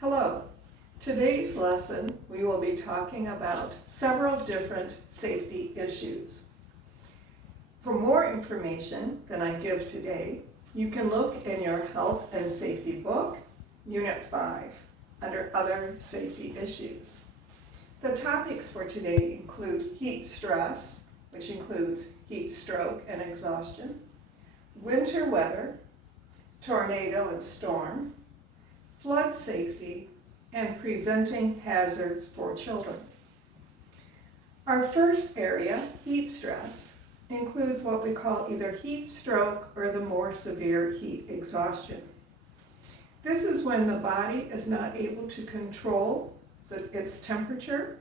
Hello. Today's lesson we will be talking about several different safety issues. For more information than I give today, you can look in your Health and Safety book, Unit 5, under Other Safety Issues. The topics for today include heat stress, which includes heat stroke and exhaustion, winter weather, tornado and storm, flood safety, and preventing hazards for children. Our first area, heat stress, includes what we call either heat stroke or the more severe heat exhaustion. This is when the body is not able to control its temperature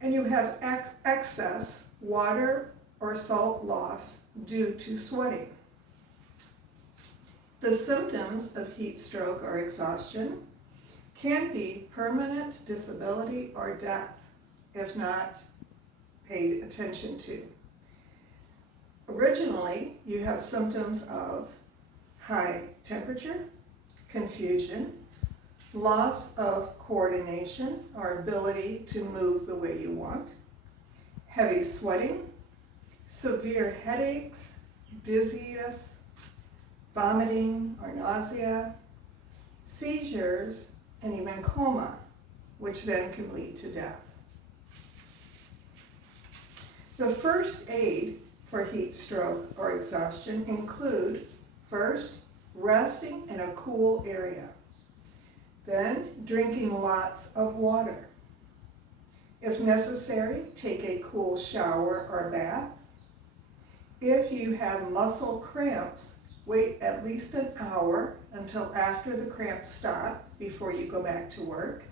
and you have excess water or salt loss due to sweating. The symptoms of heat stroke or exhaustion can be permanent disability or death if not paid attention to. Originally, you have symptoms of high temperature, confusion, loss of coordination or ability to move the way you want, heavy sweating, severe headaches, dizziness, vomiting or nausea, seizures, and even coma, which then can lead to death. The first aid for heat stroke or exhaustion include, first, resting in a cool area, then drinking lots of water. If necessary, take a cool shower or bath. If you have muscle cramps, wait at least an hour until after the cramps stop before you go back to work.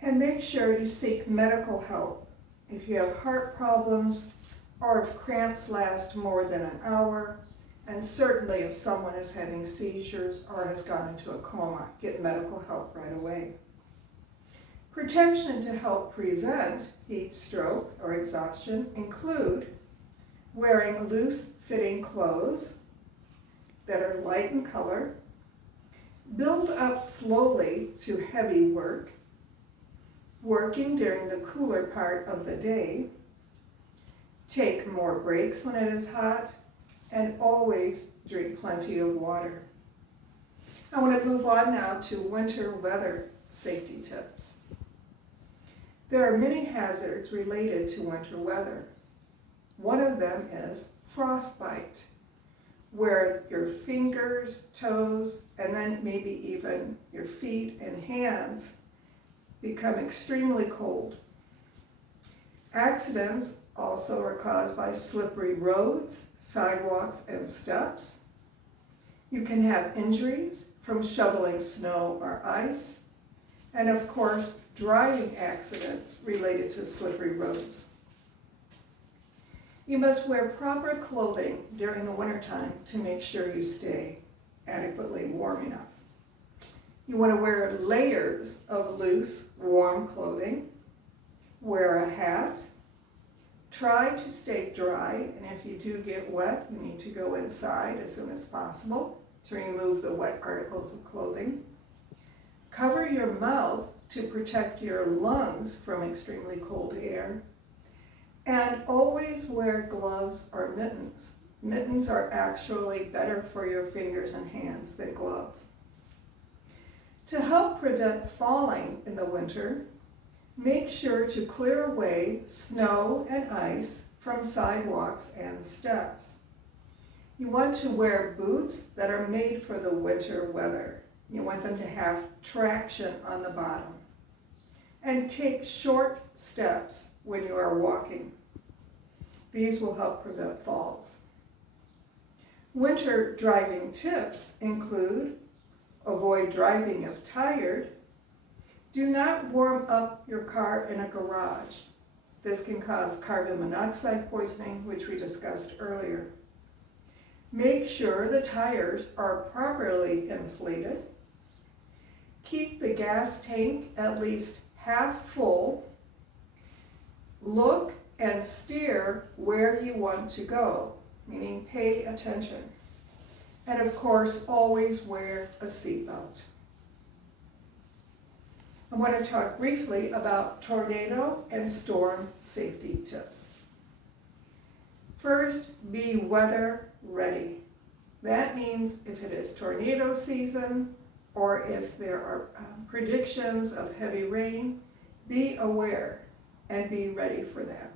And make sure you seek medical help if you have heart problems or if cramps last more than an hour, and certainly if someone is having seizures or has gone into a coma, get medical help right away. Protection to help prevent heat stroke or exhaustion include wearing loose-fitting clothes that are light in color, build up slowly to heavy work, working during the cooler part of the day, take more breaks when it is hot, and always drink plenty of water. I want to move on now to winter weather safety tips. There are many hazards related to winter weather. One of them is frostbite, where your fingers, toes, and then maybe even your feet and hands become extremely cold. Accidents also are caused by slippery roads, sidewalks, and steps. You can have injuries from shoveling snow or ice, and of course, driving accidents related to slippery roads. You must wear proper clothing during the wintertime to make sure you stay adequately warm enough. You want to wear layers of loose, warm clothing. Wear a hat. Try to stay dry, and if you do get wet, you need to go inside as soon as possible to remove the wet articles of clothing. Cover your mouth to protect your lungs from extremely cold air. And always wear gloves or mittens. Mittens are actually better for your fingers and hands than gloves. To help prevent falling in the winter, make sure to clear away snow and ice from sidewalks and steps. You want to wear boots that are made for the winter weather. You want them to have traction on the bottom. And take short steps when you are walking. These will help prevent falls. Winter driving tips include avoid driving if tired. Do not warm up your car in a garage. This can cause carbon monoxide poisoning, which we discussed earlier. Make sure the tires are properly inflated. Keep the gas tank at least half full. Look and steer where you want to go, meaning pay attention. And of course, always wear a seatbelt. I want to talk briefly about tornado and storm safety tips. First, be weather ready. That means if it is tornado season or if there are predictions of heavy rain, be aware and be ready for that.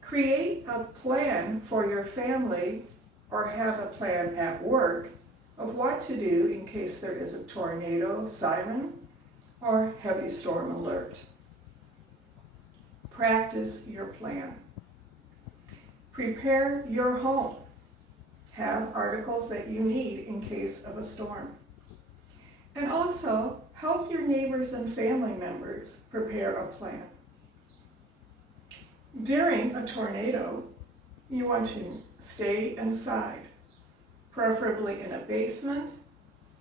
Create a plan for your family or have a plan at work of what to do in case there is a tornado siren or heavy storm alert. Practice your plan. Prepare your home. Have articles that you need in case of a storm. And also, help your neighbors and family members prepare a plan. During a tornado, you want to stay inside, preferably in a basement.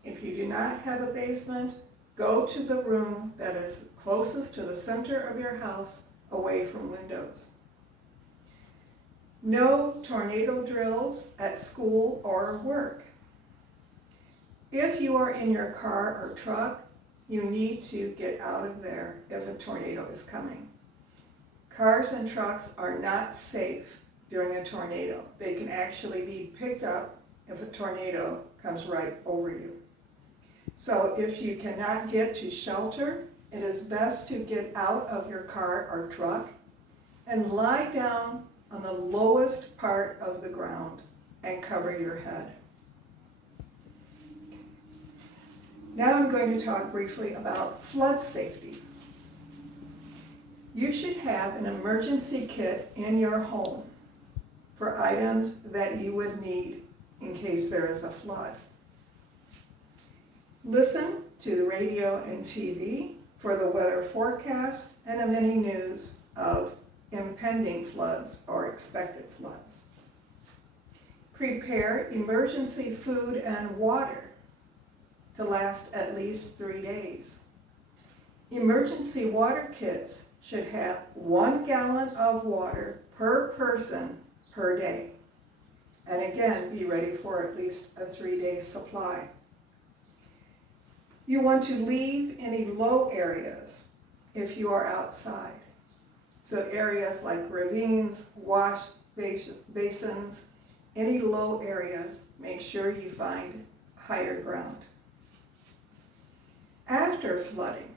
If you do not have a basement, go to the room that is closest to the center of your house, away from windows. No tornado drills at school or work. If you are in your car or truck, you need to get out of there if a tornado is coming. Cars and trucks are not safe during a tornado. They can actually be picked up if a tornado comes right over you. So if you cannot get to shelter, it is best to get out of your car or truck and lie down on the lowest part of the ground and cover your head. Now I'm going to talk briefly about flood safety. You should have an emergency kit in your home for items that you would need in case there is a flood. Listen to the radio and TV for the weather forecast and of any news of impending floods or expected floods. Prepare emergency food and water to last at least 3 days. Emergency water kits should have 1 gallon of water per person per day. And again, be ready for at least a 3-day supply. You want to leave any low areas if you are outside. So areas like ravines, wash basins, any low areas, make sure you find higher ground. After flooding,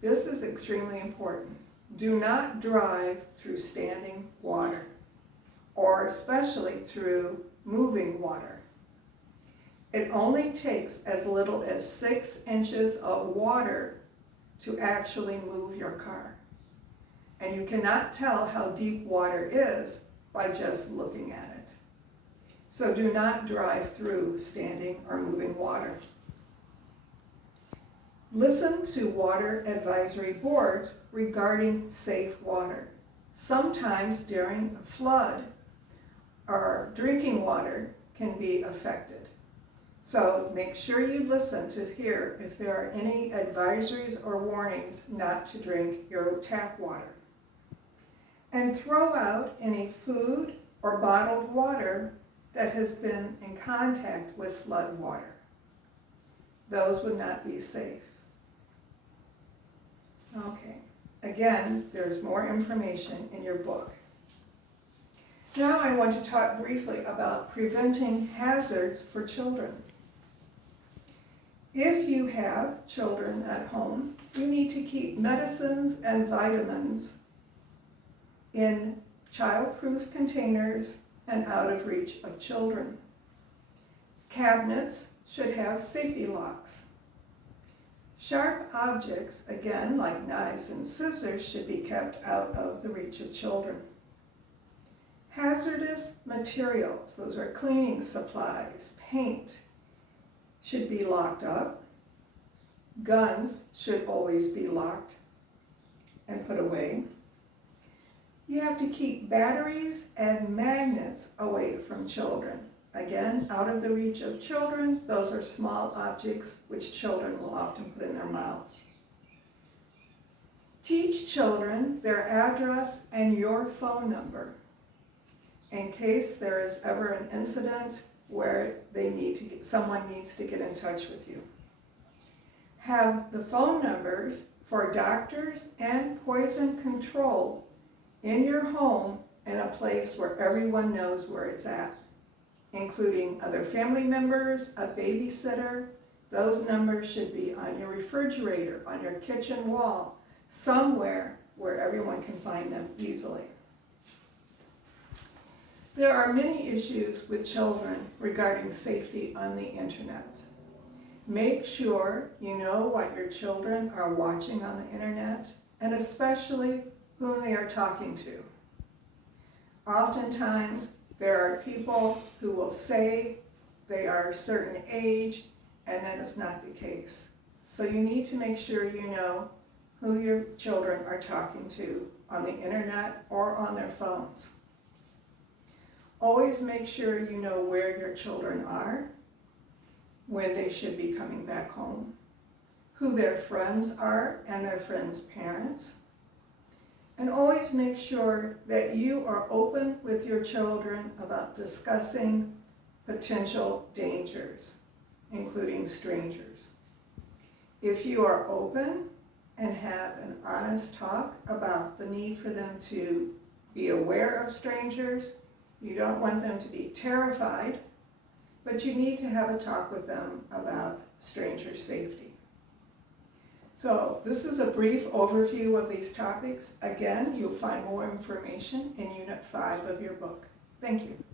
this is extremely important. Do not drive through standing water, or especially through moving water. It only takes as little as 6 inches of water to actually move your car. And you cannot tell how deep water is by just looking at it. So do not drive through standing or moving water. Listen to water advisory boards regarding safe water. Sometimes during a flood, our drinking water can be affected. So make sure you listen to hear if there are any advisories or warnings not to drink your tap water. And throw out any food or bottled water that has been in contact with flood water. Those would not be safe. Okay, again, there's more information in your book. Now I want to talk briefly about preventing hazards for children. If you have children at home, you need to keep medicines and vitamins in child-proof containers and out of reach of children. Cabinets should have safety locks. Sharp objects, again, like knives and scissors, should be kept out of the reach of children. Hazardous materials, those are cleaning supplies, paint, should be locked up. Guns should always be locked and put away. You have to keep batteries and magnets away from children. Again, out of the reach of children, those are small objects which children will often put in their mouths. Teach children their address and your phone number in case there is ever an incident where someone needs to get in touch with you. Have the phone numbers for doctors and poison control in your home in a place where everyone knows where it's at, including other family members, a babysitter. Those numbers should be on your refrigerator, on your kitchen wall, somewhere where everyone can find them easily. There are many issues with children regarding safety on the internet. Make sure you know what your children are watching on the internet, and especially whom they are talking to. Oftentimes, there are people who will say they are a certain age, and that is not the case. So you need to make sure you know who your children are talking to on the internet or on their phones. Always make sure you know where your children are, when they should be coming back home, who their friends are and their friends' parents. And always make sure that you are open with your children about discussing potential dangers, including strangers. If you are open and have an honest talk about the need for them to be aware of strangers, you don't want them to be terrified, but you need to have a talk with them about stranger safety. So this is a brief overview of these topics. Again, you'll find more information in Unit 5 of your book. Thank you.